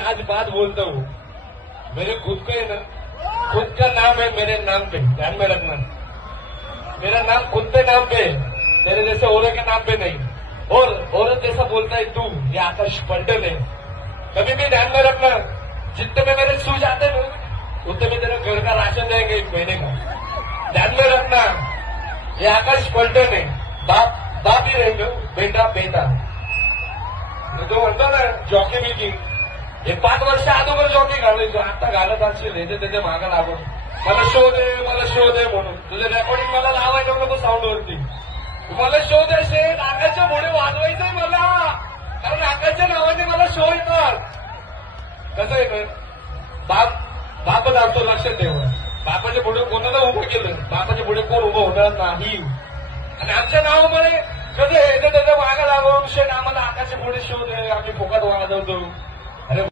आज बात बोलता हूँ, मेरे खुद का नाम है मेरे नाम पे, ध्यान में रखना। मेरा नाम खुद पे नाम पे, तेरे जैसे औरत के नाम पे नहीं। और औरत जैसा बोलता है तू, ये आकाश पलटन है। कभी भी ध्यान में रखना, जितने में मेरे सूझ आते हैं उतने में तेरे घर का राशन देंगे एक महीने का। ध्यान में रखना, ये आकाश पलटन है। बाप ही रहेंगे, बेटा बेटा। तो म्हणतो ना जॉकी बिकी, हे 5 वर्ष अगोदर जॉकी घालायचो, आता घालत असशील त्याच्या मागं लागून मला शो दे म्हणून. तुझे रेकॉर्डिंग मला लावायचं नको साऊंडवरती. मला शो दे शेठ, आकाशच्या पुढे वाजवायचंय मला, कारण आकाशच्या नावाने मला शो येतात. कसं येतं, बापच असतो, लक्षात ठेवा. बापाच्या पुढे कोणाला उभं केलं, बापाच्या पुढे कोण उभं होणार नाही. आणि आमच्या नावामुळे कसं हे त्याच्या मागं लागून शेठ आम्हाला आकाशच्या पुढे शो दे, आम्ही फुकट वाजवतो. अरे